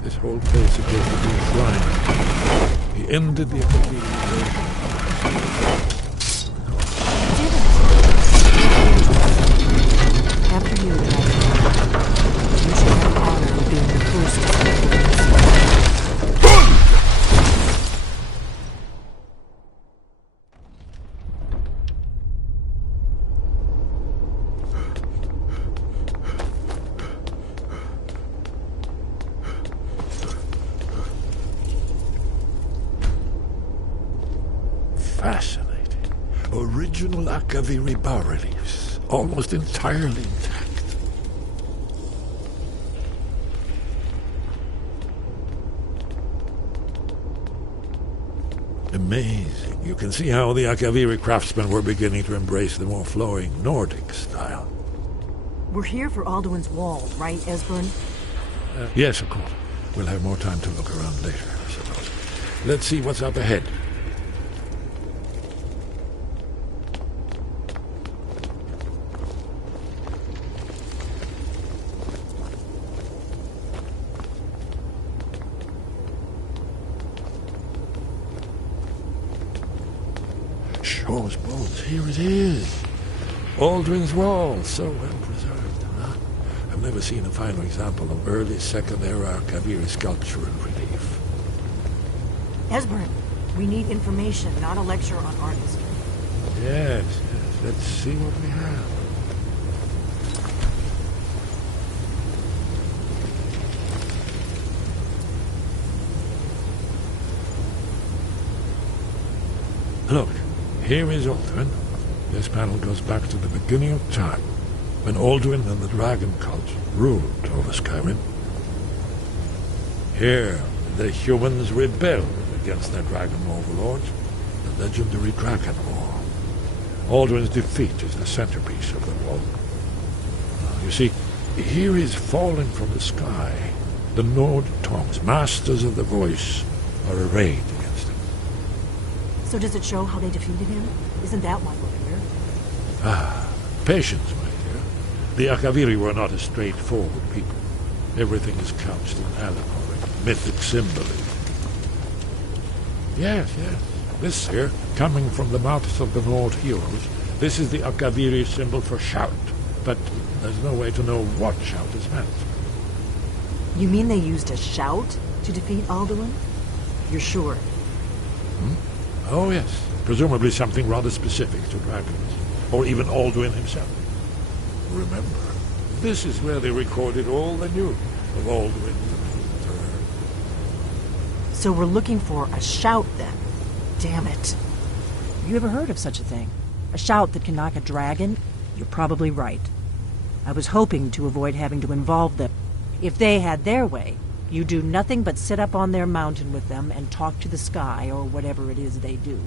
This whole place appears to be a shrine. He ended the invasion. After you, you should have the honor of being the first to step forward. Fascinating. Original Akaviri bas-reliefs, almost entirely intact. Amazing. You can see how the Akaviri craftsmen were beginning to embrace the more flowing Nordic style. We're here for Alduin's Wall, right, Esbern? Yes, of course. We'll have more time to look around later, I suppose. Let's see what's up ahead. Shaw's bones, here it is. Aldrin's Wall, so well preserved. Huh? I've never seen a finer example of early Second Era Akaviri sculpture and relief. Esbern, we need information, not a lecture on artistry. Yes, yes. Let's see what we have. Look, here is Aldrin. This panel goes back to the beginning of time, when Alduin and the dragon cult ruled over Skyrim. Here, the humans rebelled against their dragon overlords, the legendary Dragon War. Alduin's defeat is the centerpiece of the wall. You see, here is falling from the sky. The Nord Tongs, masters of the voice, are arrayed against him. So does it show how they defeated him? Isn't that why we're here? Ah, patience, my dear. The Akaviri were not a straightforward people. Everything is couched in allegory, mythic symbolism. Yes, yes. This here, coming from the mouths of the Nord heroes, this is the Akaviri symbol for shout. But there's no way to know what shout is meant. You mean they used a shout to defeat Alduin? You're sure? Oh, yes. Presumably something rather specific to dragons, or even Alduin himself. Remember, this is where they recorded all they knew of Alduin. So we're looking for a shout, then. Damn it. You ever heard of such a thing? A shout that can knock a dragon? You're probably right. I was hoping to avoid having to involve them. If they had their way, you do nothing but sit up on their mountain with them and talk to the sky or whatever it is they do.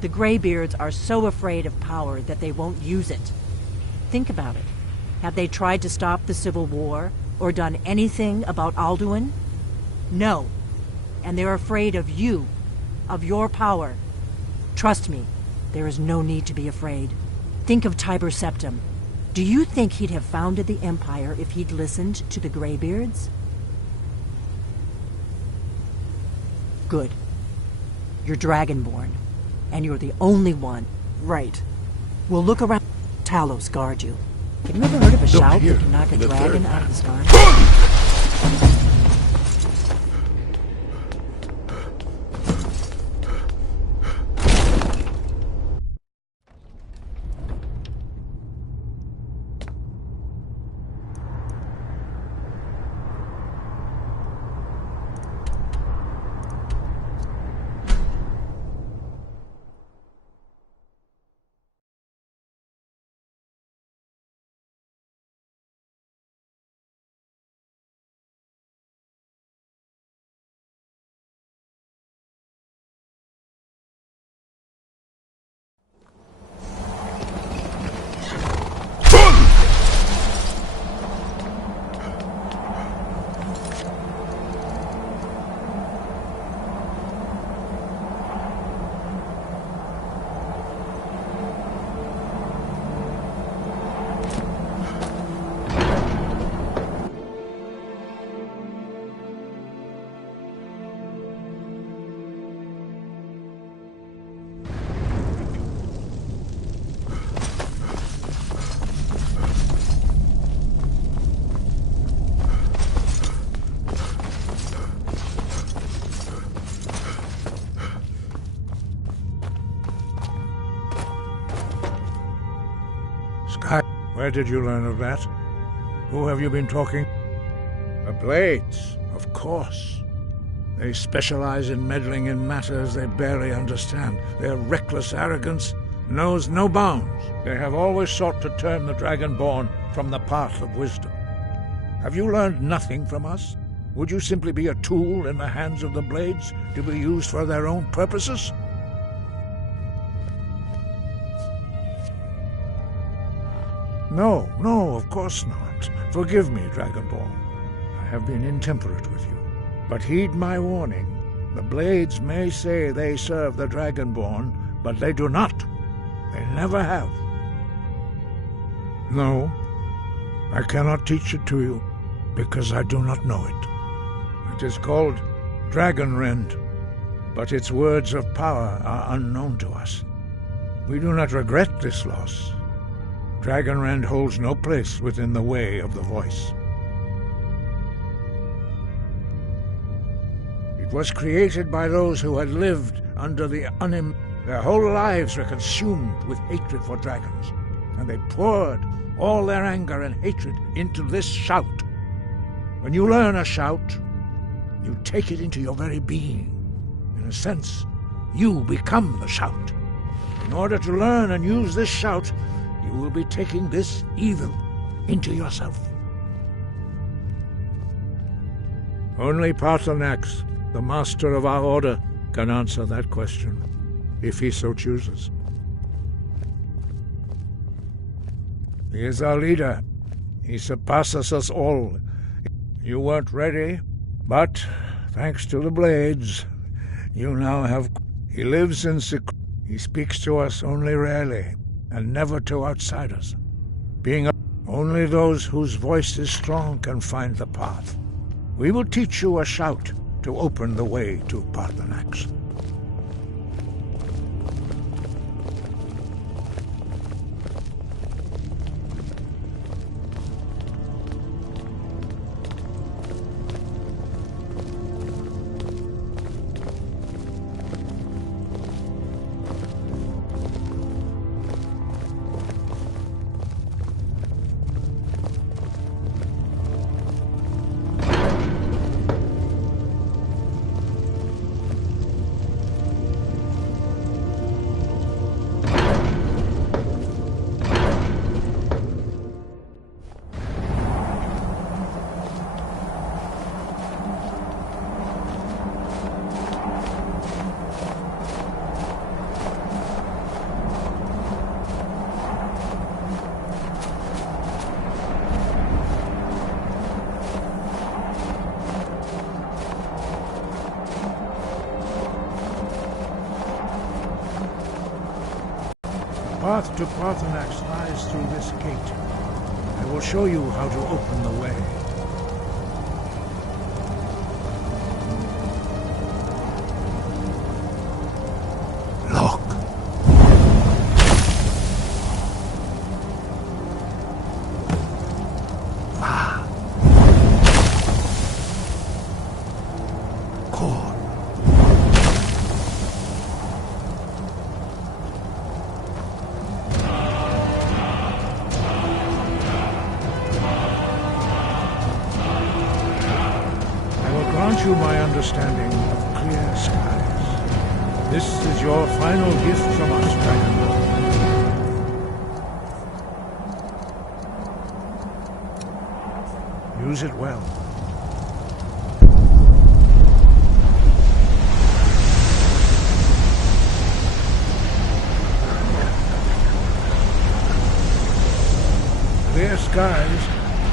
The Greybeards are so afraid of power that they won't use it. Think about it. Have they tried to stop the Civil War or done anything about Alduin? No. And they're afraid of you, of your power. Trust me, there is no need to be afraid. Think of Tiber Septim. Do you think he'd have founded the Empire if he'd listened to the Greybeards? Good. You're Dragonborn, and you're the only one. Right. We'll look around. Talos guard you. Have you ever heard of a shout that can knock a dragon out of the sky? Where did you learn of that? Who have you been talking? The Blades, of course. They specialize in meddling in matters they barely understand. Their reckless arrogance knows no bounds. They have always sought to turn the Dragonborn from the path of wisdom. Have you learned nothing from us? Would you simply be a tool in the hands of the Blades to be used for their own purposes? No, of course not. Forgive me, Dragonborn. I have been intemperate with you. But heed my warning. The Blades may say they serve the Dragonborn, but they do not. They never have. No, I cannot teach it to you, because I do not know it. It is called Dragonrend, but its words of power are unknown to us. We do not regret this loss. Dragonrend holds no place within the way of the voice. It was created by those who had lived under the Their whole lives were consumed with hatred for dragons, and they poured all their anger and hatred into this shout. When you learn a shout, you take it into your very being. In a sense, you become the shout. In order to learn and use this shout, you will be taking this evil into yourself. Only Paarthurnax, the master of our order, can answer that question, if he so chooses. He is our leader. He surpasses us all. You weren't ready, but thanks to the Blades, you now have... He lives in secret. He speaks to us only rarely, and never to outsiders. Only those whose voice is strong can find the path. We will teach you a shout to open the way to Paarthurnax. The path to Paarthurnax lies through this gate. I will show you how to open the way. Look. Core. Grant you my understanding of clear skies. This is your final gift from us, Dragonborn. Use it well. Clear skies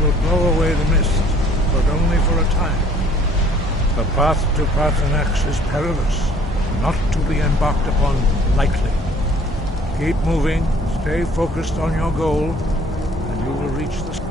will blow away the mist, but only for a time. The path to Paarthurnax is perilous, not to be embarked upon lightly. Keep moving, stay focused on your goal, and you will reach the...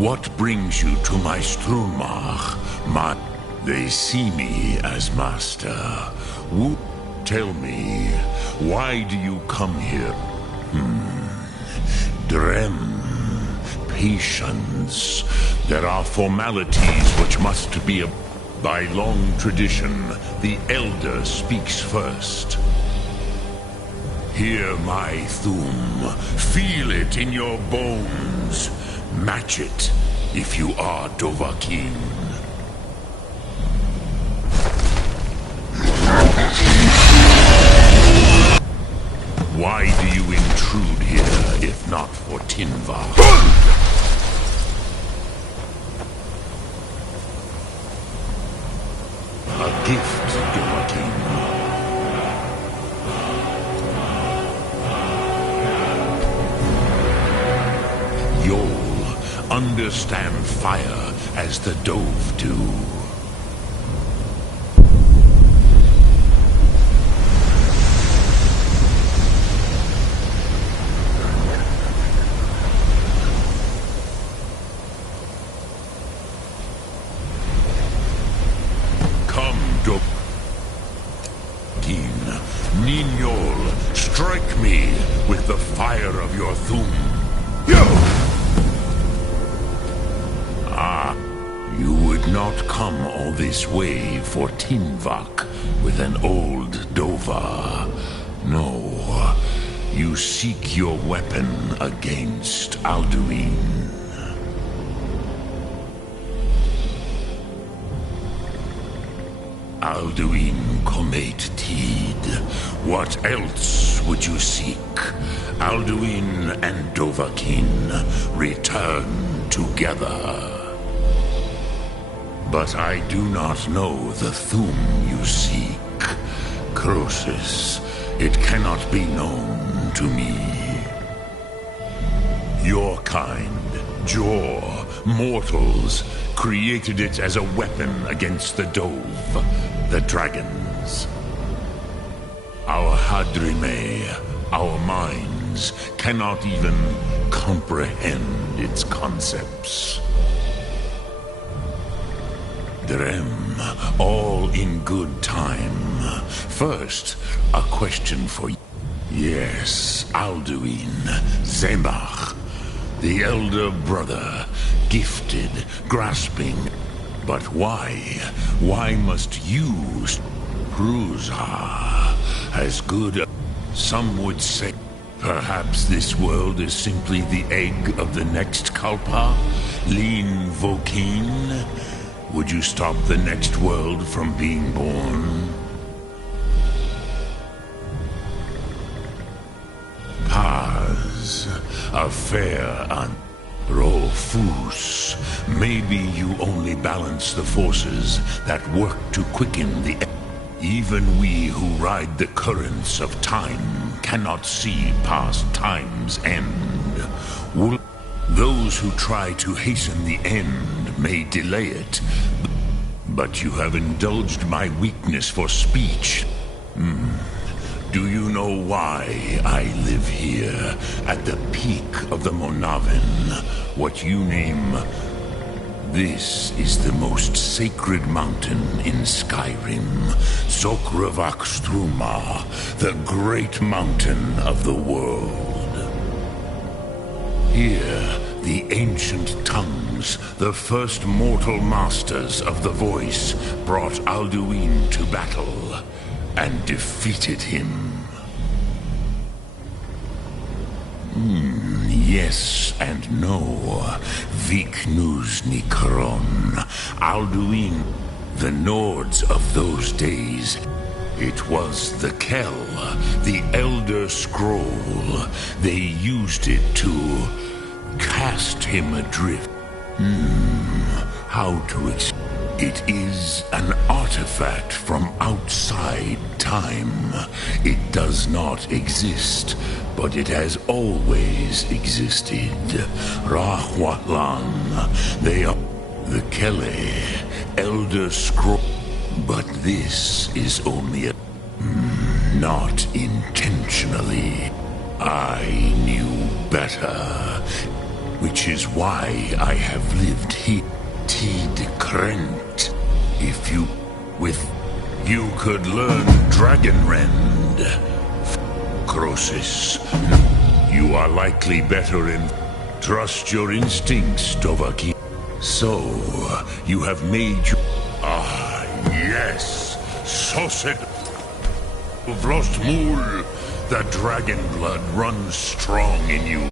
What brings you to my Strumach? They see me as master. Tell me, why do you come here? Drem. Patience. There are formalities which must be by long tradition. The elder speaks first. Hear my thum. Feel it in your bones. Match it if you are Dovahkiin. Why do you intrude here if not for Tinvar? A gift, Dovahkiin. You'll understand fire as the Dove do. Ninyol, strike me with the fire of your thum. You would not come all this way for Tinvak with an old Dova. No, you seek your weapon against Alduin. Alduin Comate Tid. What else would you seek? Alduin and Dovahkiin return together. But I do not know the thum you seek. Croesus, it cannot be known to me. Your kind, Jor, mortals, created it as a weapon against the Dove, the dragons. Our Hadrime, our minds, cannot even comprehend its concepts. Drem, all in good time. First, a question for you. Yes, Alduin, Zemach, the elder brother, gifted, grasping. But why? Why must you Pruzha as good? Some would say perhaps this world is simply the egg of the next Kalpa? Lean Vokeen? Would you stop the next world from being born? Paz, a fair and Rolfus. Maybe you only balance the forces that work to quicken the... Even we who ride the currents of time cannot see past time's end. Those who try to hasten the end may delay it, but you have indulged my weakness for speech. Do you know why I live here, at the peak of the Monavin, what you name... This is the most sacred mountain in Skyrim, Zokravak Struma, the great mountain of the world. Here, the ancient tongues, the first mortal masters of the voice, brought Alduin to battle and defeated him. Yes and no. Viknus Nikron. Alduin, the Nords of those days. It was the Kell, the Elder Scroll. They used it to cast him adrift. How to explain? It is an artifact from outside time. It does not exist, but it has always existed. Rahwatlan, they are the Kele, Elder Scroll. But this is only a... not intentionally. I knew better. which is why I have lived here. Tid Krent. If you could learn Dragonrend. Crosis. You are likely better in trust your instincts, Dovahkiin. So, you have made you... Ah, yes! Soset of Lost Mool. The dragon blood runs strong in you.